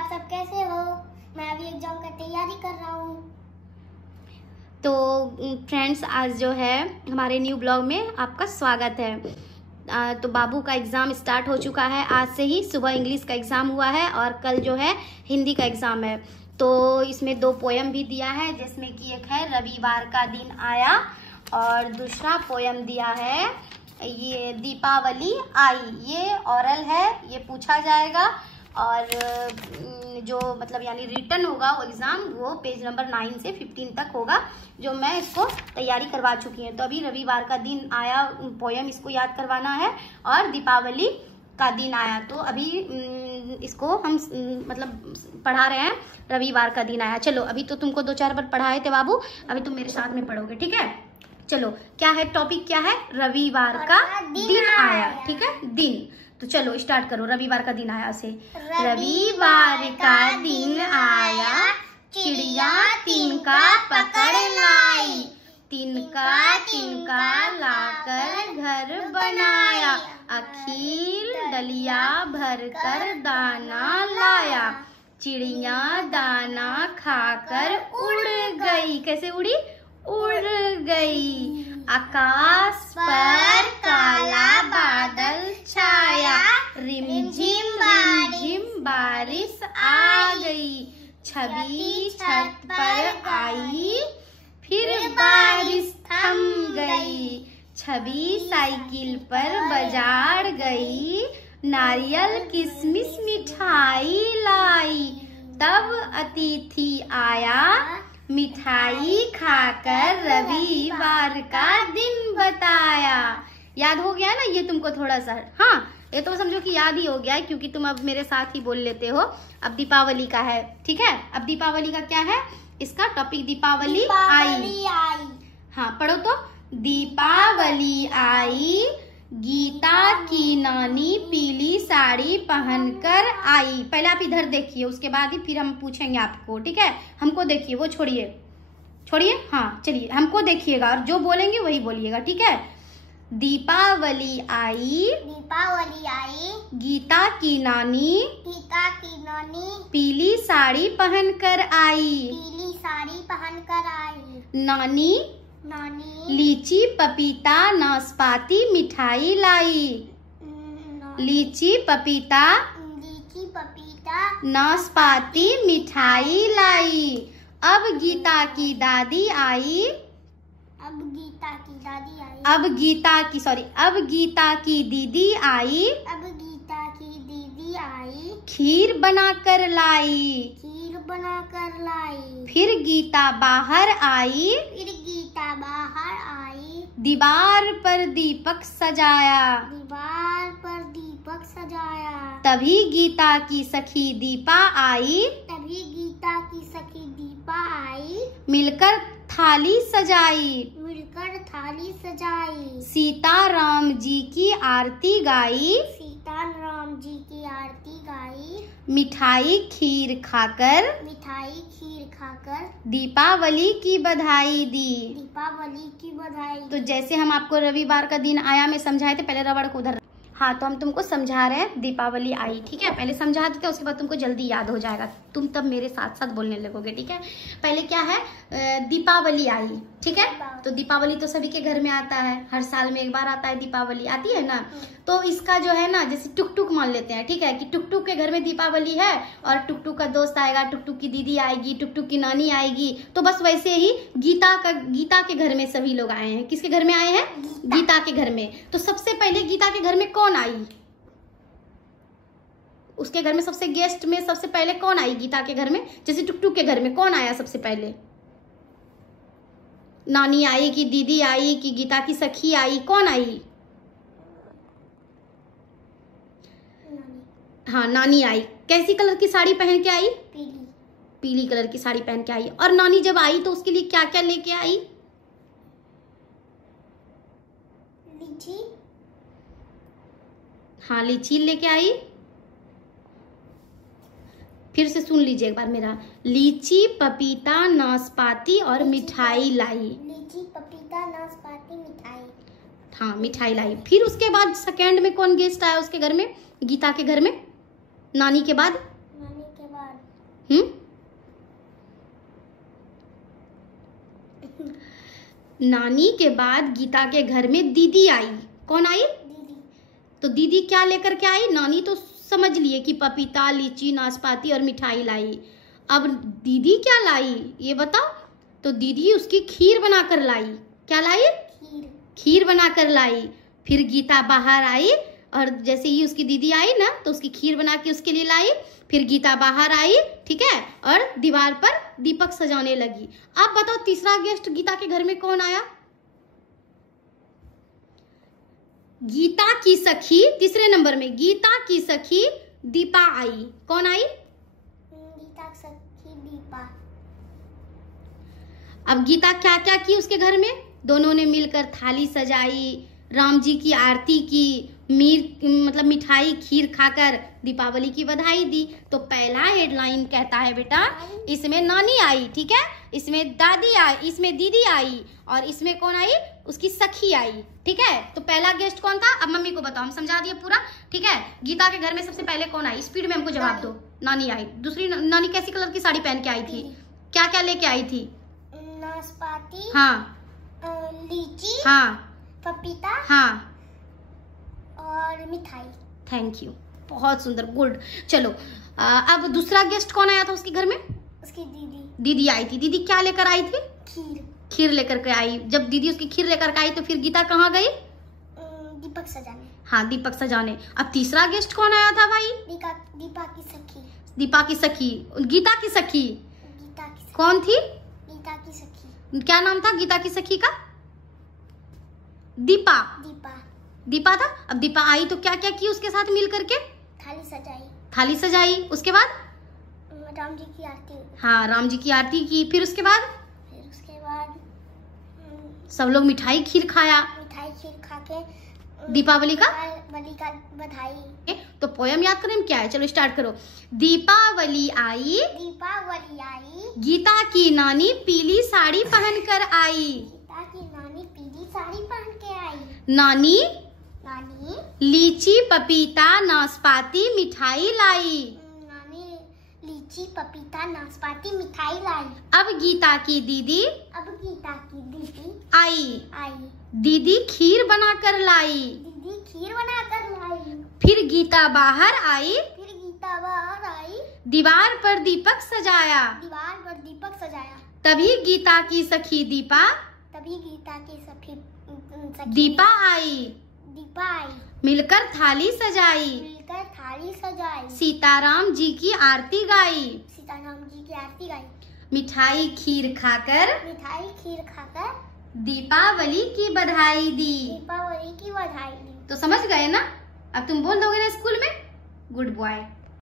आप सब कैसे हो? मैं अभी एग्जाम का तैयारी कर रहा हूँ। तो फ्रेंड्स, आज जो है हमारे न्यू ब्लॉग में आपका स्वागत है। तो बाबू का एग्ज़ाम स्टार्ट हो चुका है। आज से ही सुबह इंग्लिश का एग्ज़ाम हुआ है और कल जो है हिंदी का एग्ज़ाम है। तो इसमें 2 पोयम भी दिया है, जिसमें कि एक है रविवार का दिन आया और दूसरा पोयम दिया है ये दीपावली आई। ये ओरल है, ये पूछा जाएगा और जो मतलब यानी रिटन होगा वो एग्ज़ाम वो पेज नंबर 9 से 15 तक होगा, जो मैं इसको तैयारी करवा चुकी हूँ। तो अभी रविवार का दिन आया पोयम इसको याद करवाना है और दीपावली का दिन आया। तो अभी इसको हम मतलब पढ़ा रहे हैं, रविवार का दिन आया। चलो, अभी तो तुमको 2-4 बार पढ़ाए थे बाबू, अभी तुम मेरे साथ में पढ़ोगे, ठीक है? चलो, क्या है टॉपिक, क्या है? रविवार का दिन आया, ठीक है? दिन। तो चलो स्टार्ट करो। रविवार का दिन आया से। रविवार का दिन आया, चिड़िया तिनका पकड़ लाई, तिनका लाकर घर बनाया, अखिल डलिया भर कर दाना लाया, चिड़िया दाना खाकर उड़ गई। कैसे उड़ी? उड़ गई। आकाश पर काला बादल छाया, रिमझिम बारिश आ गई, छवि छत पर आई, फिर बारिश थम गई, छवि साइकिल पर बाजार गई, नारियल किशमिश मिठाई लाई, तब अतिथि आया, मिठाई खाकर रविवार का दिन बताया। याद हो गया ना ये तुमको थोड़ा सा? हाँ, ये तो समझो कि याद ही हो गया, क्योंकि तुम अब मेरे साथ ही बोल लेते हो। अब दीपावली का है, ठीक है? अब दीपावली का क्या है? इसका टॉपिक दीपावली आई। हाँ, पढ़ो तो। दीपावली आई, गीता की नानी पीली साड़ी पहनकर आई। पहले आप इधर देखिए, उसके बाद ही फिर हम पूछेंगे आपको, ठीक है? हमको देखिए, वो छोड़िए। हाँ, चलिए हमको देखिएगा और जो बोलेंगे वही बोलिएगा, ठीक है? दीपावली आई, गीता की नानी पीली साड़ी पहनकर आई, नानी लीची पपीता नाशपाती मिठाई लाई, लीची पपीता नाशपाती मिठाई लाई। अब गीता की दादी आई, अब गीता की दीदी आई, खीर बनाकर लाई, फिर गीता बाहर आई, दीवार पर दीपक सजाया, तभी गीता की सखी दीपा आई, मिलकर थाली सजाई, सीता राम जी की आरती गाई, मिठाई खीर खाकर दीपावली की बधाई दी। तो जैसे हम आपको रविवार का दिन आया में समझाए थे, पहले रबड़ को उधर। हाँ, तो हम तुमको समझा रहे हैं दीपावली आई, ठीक है? पहले समझा देते हैं, उसके बाद तुमको जल्दी याद हो जाएगा, तुम तब मेरे साथ साथ बोलने लगोगे, ठीक है? पहले क्या है? दीपावली आई, ठीक है? तो दीपावली तो सभी के घर में आता है, हर साल में एक बार आता है दीपावली, आती है ना? तो इसका जो है ना, जैसे टुकटुक मान लेते हैं, ठीक है? कि टुकटुक के घर में दीपावली है और टुकटुक का दोस्त आएगा, टुकटुक की दीदी आएगी, टुकटुक की नानी आएगी। तो बस वैसे ही गीता के घर में सभी लोग आए हैं। किसके घर में आए हैं? गीता के घर में। तो सबसे पहले गीता के घर में कौन आई? उसके घर में सबसे गेस्ट में सबसे पहले कौन आई गीता के घर में? जैसे टुकटुक के घर में कौन आया सबसे पहले? नानी आई कि दीदी आई कि गीता की सखी आई? कौन आई? हाँ, नानी आई। कैसी कलर की साड़ी पहन के आई? पीली कलर की साड़ी पहन के आई। और नानी जब आई तो उसके लिए क्या क्या लेके आई? लीची। हाँ, लीची लेके आई। फिर से सुन लीजिए एक बार मेरा। लीची पपीता नाशपाती और मिठाई लाई। लीची पपीता नाशपाती मिठाई। हाँ, मिठाई लाई। फिर उसके बाद सेकंड में कौन गेस्ट आया उसके घर में? गीता के घर में। नानी के बाद नानी के बाद गीता के घर में दीदी आई। कौन आई? दीदी। तो दीदी क्या लेकर के आई? नानी तो समझ लिए कि पपीता, लीची, नाशपाती और मिठाई लाई। अब दीदी क्या लाई ये बताओ? तो दीदी उसकी खीर बनाकर लाई। क्या लाई? खीर बनाकर लाई। फिर गीता बाहर आई और जैसे ही उसकी दीदी आई ना तो उसकी खीर बना के उसके लिए लाई। फिर गीता बाहर आई, ठीक है, और दीवार पर दीपक सजाने लगी। अब बताओ तीसरा गेस्ट गीता के घर में कौन आया? गीता की सखी, तीसरे नंबर में गीता की सखी दीपा आई। कौन आई? गीता की सखी दीपा। अब गीता क्या क्या की उसके घर में? दोनों ने मिलकर थाली सजाई, राम जी की आरती की, मिठाई खीर खाकर दीपावली की बधाई दी। तो पहला हेडलाइन कहता है बेटा इसमें नानी आई, ठीक है, इसमें दादी आई, इसमें दीदी आई और इसमें कौन आई? उसकी सखी आई, ठीक है। तो पहला गेस्ट कौन था? अब मम्मी को बताओ, हम समझा दिए पूरा, ठीक है। गीता के घर में सबसे पहले कौन आई? स्पीड में हमको जवाब दो। नानी आई। दूसरी नानी कैसी कलर की साड़ी पहन के आई थी? क्या क्या लेके आई थी? नाशपाती, हाँ, लीची, हाँ, पपीता, हाँ, और मिठाई। थैंक यू, बहुत सुंदर, गुड। चलो अब दूसरा गेस्ट कौन आया था उसके घर में? उसकी दीदी। दीदी आई थी। दीदी क्या लेकर आई थी? खीर लेकर के आई। जब दीदी उसकी खीर लेकर के आई तो फिर गीता कहाँ गई? दीपक सजाने। हाँ, दीपक सजाने। अब तीसरा गेस्ट कौन आया था भाई? दीपा की सखी। दीपा की सखी, गीता की सखी। कौन थी? गीता की सखी। क्या नाम था गीता की सखी का? दीपा। दीपा था। अब दीपा आई तो क्या क्या की उसके साथ मिल करके? थाली सजाई। उसके बाद राम जी की आरती। हाँ, राम जी की आरती की। फिर उसके बाद सब लोग मिठाई खीर खाया। खा के दीपावली का बधाई। तो पोयम याद करें क्या है? चलो स्टार्ट करो। दीपावली आई, गीता की नानी पीली साड़ी पहन कर आई। नानी लीची, पपीता, नाशपाती, मिठाई लाई। अब गीता की दीदी आई। दीदी खीर बनाकर लाई। फिर गीता बाहर आई। दीवार पर दीपक सजाया। तभी गीता की सखी दीपा आई। मिलकर थाली सजाई। सीताराम जी की आरती गाई। मिठाई खीर खाकर दीपावली की बधाई दी। तो समझ गए ना? अब तुम बोल दोगे ना स्कूल में? Good boy.